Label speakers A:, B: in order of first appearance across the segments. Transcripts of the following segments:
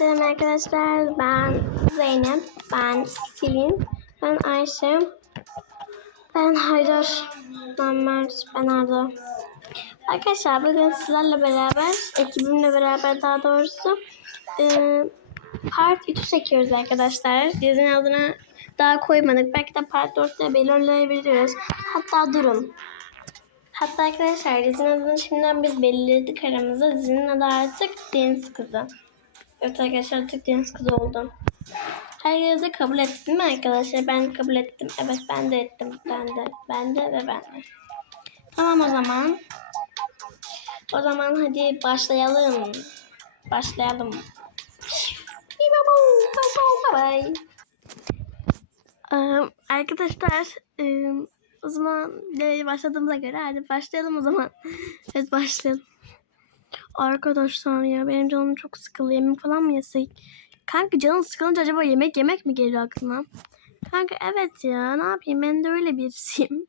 A: Selam arkadaşlar. Ben Zeynep. Ben Selin. Ben Ayşe. Ben Haydar. Ben Mert. Ben Arda. Arkadaşlar bugün sizlerle beraber, ekibimle beraber daha doğrusu eee part 3 çekiyoruz arkadaşlar. Dizinin adını daha koymadık. Belki de part 4'te belirleyebiliriz. Hatta durun. Hatta arkadaşlar dizinin adını şimdiden biz belirledik aramızda. Dizinin adı artık Deniz Kızı. Evet arkadaşlar artık Deniz Kızı oldum. Herkes de kabul etti mi arkadaşlar? Ben kabul ettim. Evet ben de ettim. Ben de. Ben de ve ben de. Tamam o zaman. O zaman hadi başlayalım. Başlayalım. Bye bye. Ee, arkadaşlar e, o zaman başladığımıza göre hadi başlayalım o zaman. evet başlayalım. Arkadaşlar ya benim canım çok sıkıldı. Yemek falan mı yesek? Kanka canın sıkılınca acaba yemek yemek mi geliyor aklına? Kanka evet ya ne yapayım ben de öyle birisiyim.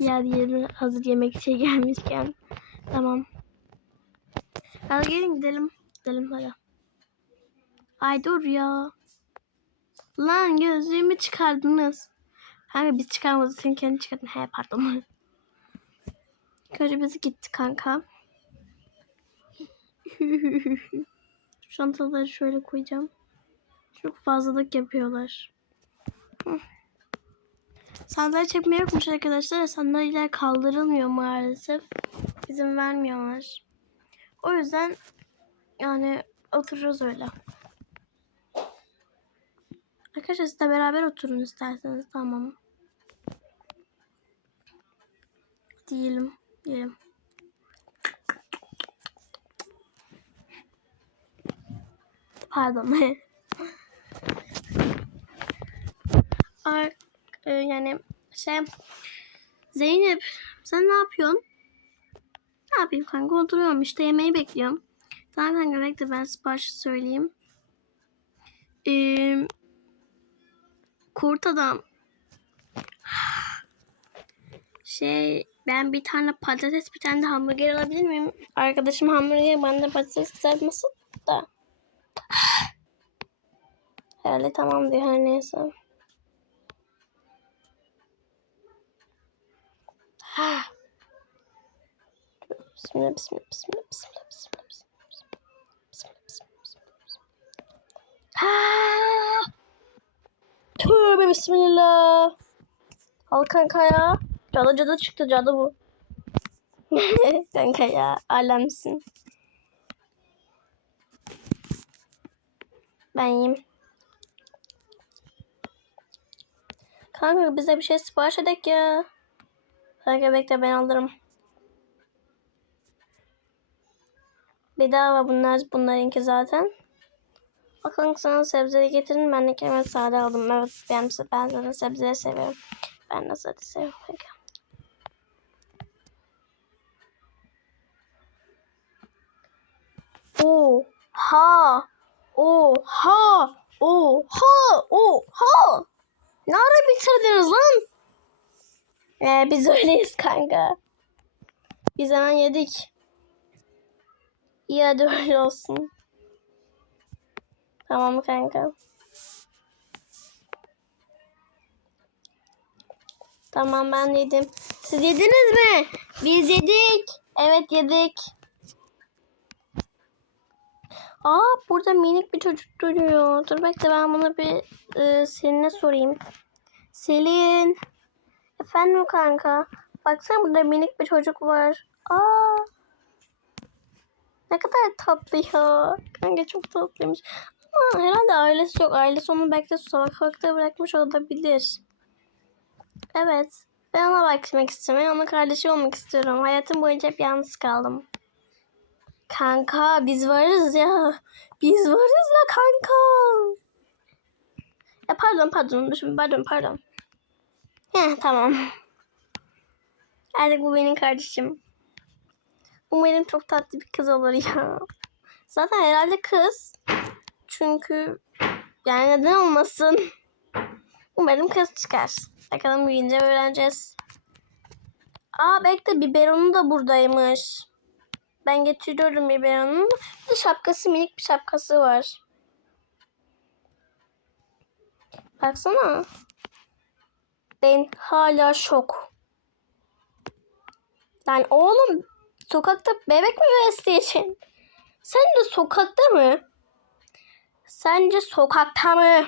A: Ya diyelim hazır yemek şey gelmişken. Tamam. Hadi gelin gidelim. Gidelim hadi. Ay dur ya. Lan gözlüğümü çıkardınız. Kanka biz çıkarmadık sen kendi çıkardın. He pardon. Görevimiz gitti kanka. Çantaları şöyle koyacağım. Çok fazlalık yapıyorlar. Sandalye çekmeye yokmuş arkadaşlar. Sandalyeler kaldırılmıyor maalesef. İzin vermiyorlar. O yüzden yani otururuz öyle. Arkadaşlar siz de beraber oturun isterseniz. Tamam. Diyelim. Diyelim. Pardon. Ar e, yani şey Zeynep sen ne yapıyorsun? Ne yapayım kanka oturuyorum işte yemeği bekliyorum. Tamam kanka bekle ben sipariş söyleyeyim. Ee, kurt adam. Şey ben bir tane patates bir tane de hamburger alabilir miyim? Arkadaşım hamburger bana da patates kızartmasın da. Herhalde tamam diyor her neyse. Ha. Bismillah, bismillah, bismillah, bismillah. Tövbe bismillah. Al kanka ya. Cadı cadı çıktı cadı bu. kanka ya alemsin. Ben yiyeyim. Kanka bize bir şey sipariş edek ya. Kanka bekle ben alırım. Bedava bunlar bunlarınki zaten. Bakın sana sebzeleri getirin. Ben de kendime sade aldım. Evet ben, ben zaten sebzeleri seviyorum. Ben de sade seviyorum. Peki. Oha! Oha! Oha! Oha! Ne ara bitirdiniz lan? Ee, biz öyleyiz kanka. Biz hemen yedik. İyi hadi öyle olsun. Tamam kanka. Tamam ben yedim. Siz yediniz mi? Biz yedik. Evet yedik. Aa burada minik bir çocuk duruyor. Dur bekle ben bunu bir e, Selin'e sorayım. Selin. Efendim kanka. Baksana burada minik bir çocuk var. Aa. Ne kadar tatlı ya. Kanka çok tatlıymış. Ama herhalde ailesi yok. Ailesi onu belki sokakta bırakmış olabilir. Evet. Ben ona bakmak istiyorum. Ben onun kardeşi olmak istiyorum. Hayatım boyunca hep yalnız kaldım. Kanka biz varız ya. Biz varız ya kanka. Ya pardon pardon. Düşün, pardon pardon. Heh tamam. Artık bu benim kardeşim. Umarım çok tatlı bir kız olur ya. Zaten herhalde kız. Çünkü yani neden olmasın? Umarım kız çıkar. Bakalım büyüyünce öğreneceğiz. Aa bekle biberonu da buradaymış. Ben getiriyorum biberonun. Bir şapkası minik bir şapkası var. Baksana. Ben hala şok. Lan oğlum sokakta bebek mi besleyeceksin? Sen de sokakta mı? Sence sokakta mı?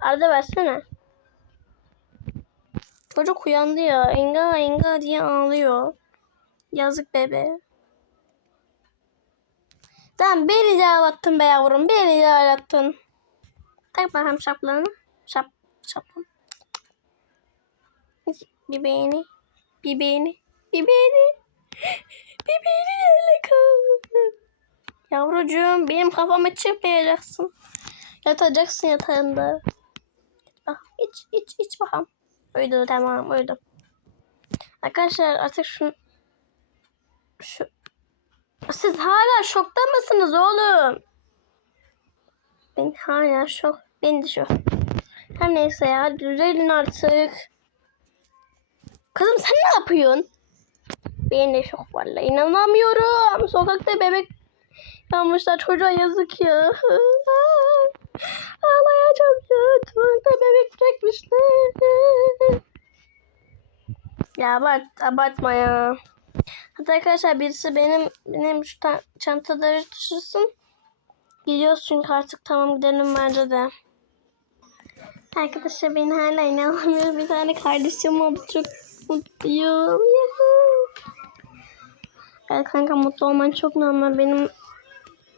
A: Arada versene. Çocuk uyandı ya. Enga enga diye ağlıyor. Yazık bebe. Tamam beni de ağlattın be yavrum. Beni de ağlattın. Tak bakalım şaplarını. Şap, şaplan. Bir beğeni. Bir beğeni. Bir beğeni. Bir beğeni kal. Yavrucuğum benim kafama çıkmayacaksın. Yatacaksın yatağında. Bak iç iç iç bakalım. Uyudu tamam uyudu. Arkadaşlar artık şu şu siz hala şokta mısınız oğlum? Ben hala şok. Ben de şok. Her neyse ya düzelin artık. Kızım sen ne yapıyorsun? Ben de şok vallahi inanamıyorum. Sokakta bebek yanmışlar çocuğa yazık ya. Ağlayacağım ya. Sokakta bebek bırakmışlar. Ya abart, abartma ya. Hatta arkadaşlar birisi benim benim şu ta- çantaları taşırsın. Gidiyoruz çünkü artık tamam gidelim bence de. Arkadaşlar ben hala inanamıyorum. Bir tane kardeşim oldu. Çok mutluyum. Evet kanka mutlu olman çok normal. Benim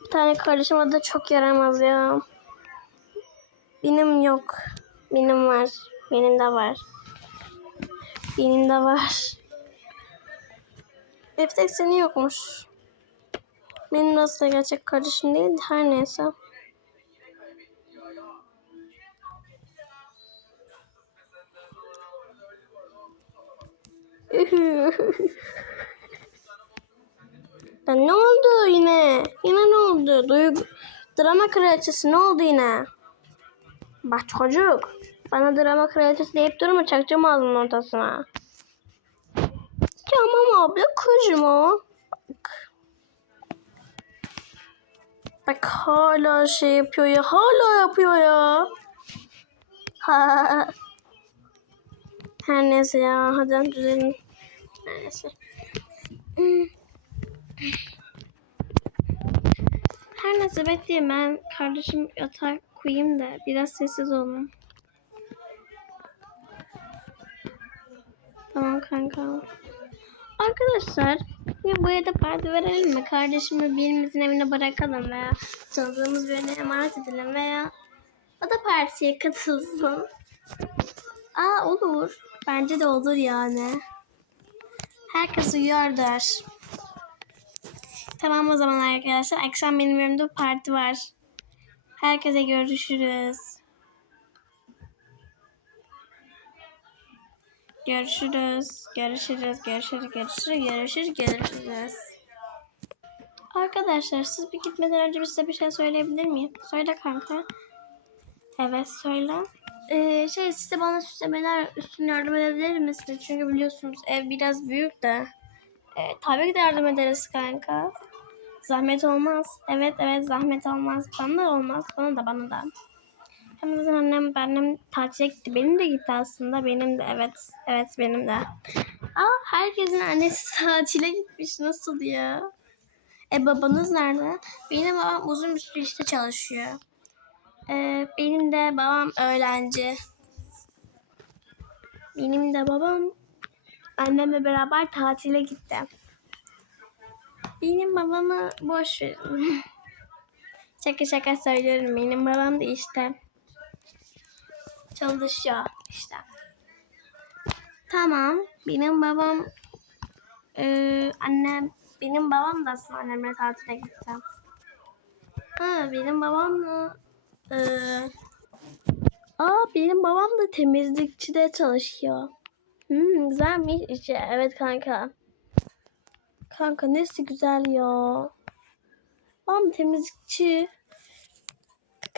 A: bir tane kardeşim da çok yaramaz ya. Benim yok. Benim var. Benim de var. Benim de var. Bir tek senin yokmuş. Benim nasıl gerçek kardeşim değil. Her neyse. Ya ne oldu yine? Yine ne oldu? Duygu... Drama kraliçesi ne oldu yine? Bak çocuk. Bana drama kraliçesi deyip durma çakacağım ağzının ortasına. Tamam abla kızma. Bak. Bak hala şey yapıyor ya. Hala yapıyor ya. Ha. Her neyse ya. Hadi düzelin. Her neyse. Her neyse bekleyin ben kardeşim yatağa koyayım da biraz sessiz olun. Tamam kanka. Arkadaşlar bir bu evde parti verelim mi? Kardeşimi birimizin evine bırakalım veya tanıdığımız birine emanet edelim veya o da partiye katılsın. Aa olur. Bence de olur yani. Herkes uyuyor der. Tamam o zaman arkadaşlar. Akşam benim evimde parti var. Herkese görüşürüz. Görüşürüz. Görüşürüz. Görüşürüz. Görüşürüz. Görüşürüz. Görüşürüz. Arkadaşlar siz bir gitmeden önce size bir şey söyleyebilir miyim? Söyle kanka. Evet söyle. Ee, şey size bana süslemeler üstüne yardım edebilir misiniz? Çünkü biliyorsunuz ev biraz büyük de. Ee, tabii ki de yardım ederiz kanka. Zahmet olmaz. Evet evet zahmet olmaz. Bana da olmaz. Bana da bana da. Zaten annem, annem tatile gitti. Benim de gitti aslında. Benim de evet. Evet benim de. Aa herkesin annesi tatile gitmiş. Nasıl ya? E babanız nerede? Benim babam uzun bir süre işte çalışıyor. Ee, benim de babam öğrenci. Benim de babam annemle beraber tatile gitti. Benim babamı boş verin. şaka şaka söylüyorum. Benim babam da işte çalışıyor işte. Tamam. Benim babam eee annem benim babam da aslında annemle tatile gitti. Ha benim babam da eee Aa benim babam da temizlikçide çalışıyor. Hmm, güzelmiş işi. Evet kanka. Kanka nesi güzel ya. Babam temizlikçi.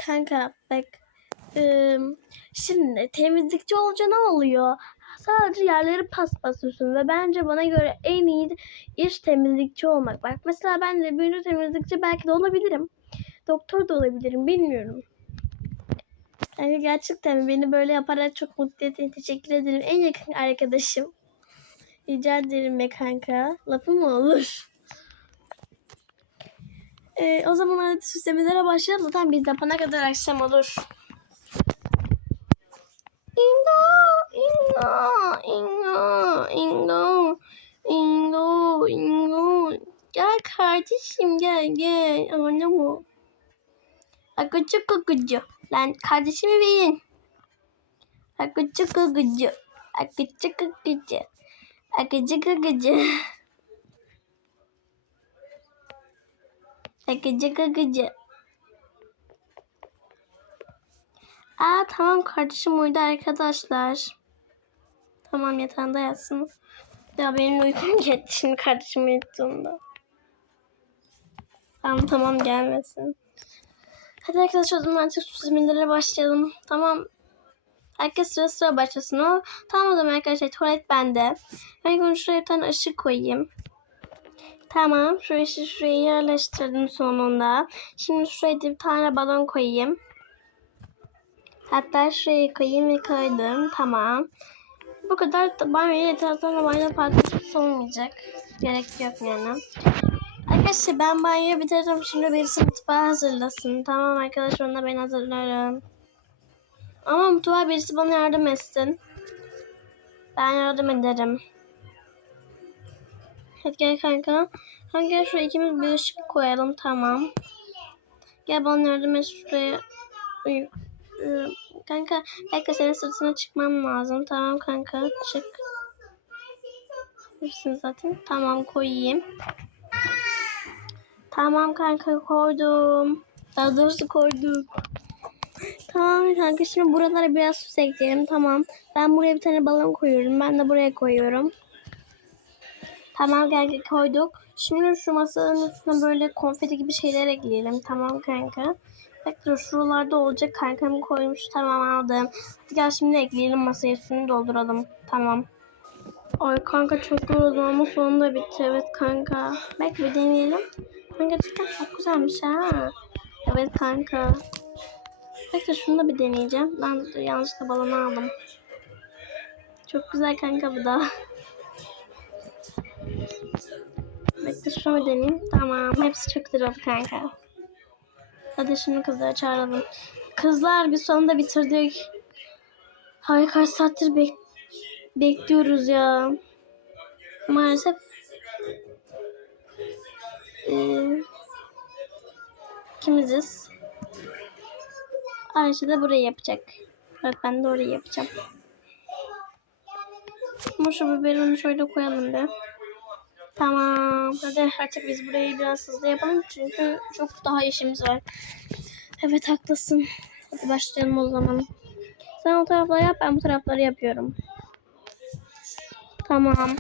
A: Kanka bak. Şimdi temizlikçi olunca ne oluyor? sadece yerleri paspasıyorsun ve bence bana göre en iyi iş temizlikçi olmak. Bak mesela ben de büyücü temizlikçi belki de olabilirim. Doktor da olabilirim bilmiyorum. Yani gerçekten beni böyle yaparak çok mutlu ettiğin teşekkür ederim. En yakın arkadaşım. Rica ederim be kanka. Lafı mı olur? Ee, o zaman hadi süslemelere başlayalım. Zaten biz yapana kadar akşam olur. Ingo, Ingo, Ingo, Ingo, Ingo, Ingo. Gel kardeşim gel gel. Anne mu? Akıcı kakıcı. Lan kardeşimi verin. Akıcı kakıcı. Akıcı kakıcı. Akıcı kakıcı. Akıcı kakıcı. Aa tamam kardeşim uyudu arkadaşlar. Tamam yatağında yatsın. Ya benim uykum geldi şimdi kardeşim uyuttuğumda. Tamam tamam gelmesin. Hadi arkadaşlar o zaman artık süslemelere başlayalım. Tamam. Herkes sıra sıra başlasın o. Tamam o zaman arkadaşlar tuvalet bende. Ben önce şuraya bir tane ışık koyayım. Tamam. Şu ışığı şuraya yerleştirdim sonunda. Şimdi şuraya bir tane balon koyayım. Hatta şuraya koyayım ve. Tamam. Bu kadar da banyoya yeter sonra banyo partisi olmayacak. Gerek yok yani. Arkadaşlar ben banyoyu bitirdim. Şimdi birisi mutfağı hazırlasın. Tamam arkadaşlar onu da ben hazırlarım. Ama mutfağa birisi bana yardım etsin. Ben yardım ederim. Hadi gel kanka. Kanka gel şuraya ikimiz bir ışık koyalım. Tamam. Gel bana yardım et şuraya. Uy- Kanka bekle senin sırtına çıkmam lazım. Tamam kanka çık. Hepsini zaten. Tamam koyayım. Tamam kanka koydum. Daha doğrusu koyduk. Tamam kanka şimdi buralara biraz süs ekleyelim. Tamam. Ben buraya bir tane balon koyuyorum. Ben de buraya koyuyorum. Tamam kanka koyduk. Şimdi şu masanın üstüne böyle konfeti gibi şeyler ekleyelim. Tamam kanka. Bekle şuralarda olacak kankam koymuş. Tamam aldım. Hadi gel şimdi ekleyelim masaya üstünü dolduralım. Tamam. Ay kanka çok yoruldum ama sonunda bitti. Evet kanka. Belki bir deneyelim. Kanka cidden çok güzelmiş ha. Evet kanka. Bekle şunu da bir deneyeceğim. Ben yanlışlıkla balonu aldım. Çok güzel kanka bu da. Bekle şunu deneyeyim. Tamam. Hepsi çok güzel oldu kanka. Hadi şimdi kızları çağıralım. Kızlar bir sonunda bitirdik. Hayır kaç saattir bek- bekliyoruz ya. Maalesef eee ikimiziz. Ayşe de burayı yapacak. Evet ben de orayı yapacağım. Ama şu biberonu şöyle koyalım bir. Tamam. Hadi artık biz burayı biraz hızlı yapalım. Çünkü çok daha işimiz var. Evet haklısın. Hadi başlayalım o zaman. Sen o tarafları yap ben bu tarafları yapıyorum. Tamam.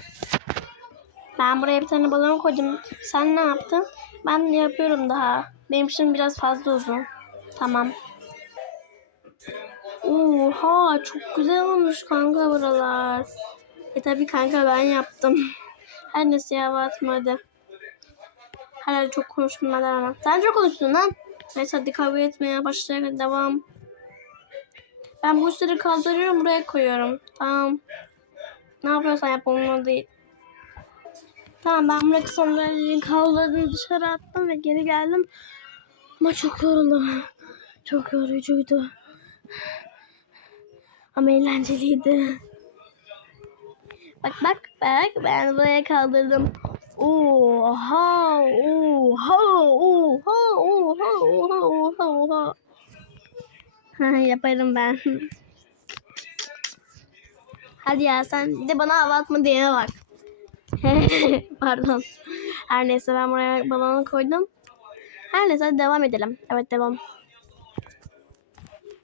A: Ben buraya bir tane balon koydum. Sen ne yaptın? Ben yapıyorum daha. Benim için biraz fazla uzun. Tamam. Oha çok güzel olmuş kanka buralar. E tabi kanka ben yaptım. Her neyse ya atma hadi. Hala çok konuştum hadi ama. Sen çok konuştun lan. Neyse hadi kavga etmeye başlayalım. Devam. Ben bu işleri kaldırıyorum buraya koyuyorum. Tamam. Ne yapıyorsan yap onunla değil. Tamam ben buraya sonları kaldırdım dışarı attım ve geri geldim. Ama çok yoruldum. Çok yorucuydu. Ama eğlenceliydi. Bak bak bak ben buraya kaldırdım. Oha oha oha oha oha oha oha. Ha, Yaparım ben. Hadi ya sen de bana hava atma diyene bak. Pardon. Her neyse ben buraya balonu koydum. Her neyse devam edelim. Evet devam.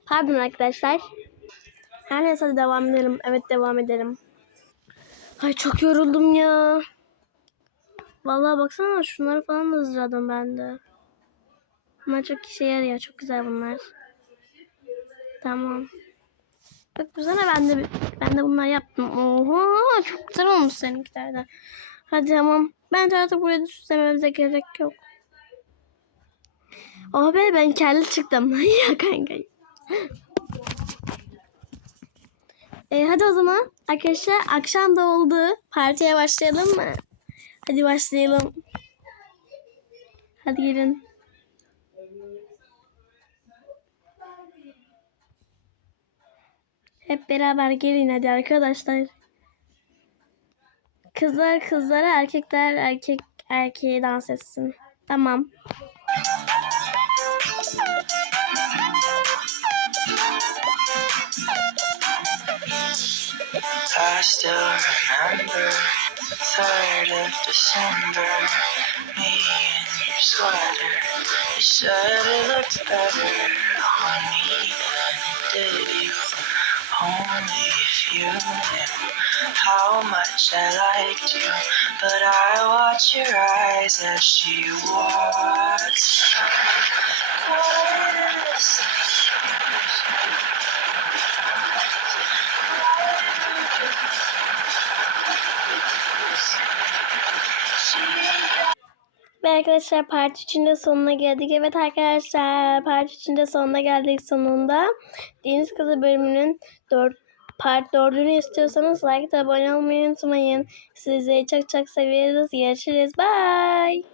A: Pardon arkadaşlar. Her neyse devam edelim. Evet devam edelim. Ay çok yoruldum ya. Vallahi baksana şunları falan da hazırladım ben de. Bunlar çok işe yarıyor. Çok güzel bunlar. Tamam. Bak sene ben de ben de bunları yaptım. Oho çok güzel olmuş seninkilerden. Hadi tamam. Bence artık buraya da süslememize gerek yok. Oh be ben kelli çıktım. ya kanka. E, hadi o zaman arkadaşlar akşam da oldu. Partiye başlayalım mı? Hadi başlayalım. Hadi gelin. Hep beraber gelin hadi arkadaşlar. Kızlar kızlara, erkekler erkek erkeğe dans etsin. Tamam.
B: I still remember the 3rd of December, me in your sweater. You said it looked better on me than it did you. Only if you knew how much I liked you. But I watch your eyes as she walks.
A: Arkadaşlar part 3'ün de sonuna geldik. Evet arkadaşlar part 3'ün de sonuna geldik sonunda. Deniz Kızı bölümünün 4 part 4'ünü istiyorsanız like abone olmayı unutmayın. Sizleri çok çok seviyoruz. Görüşürüz. Bye.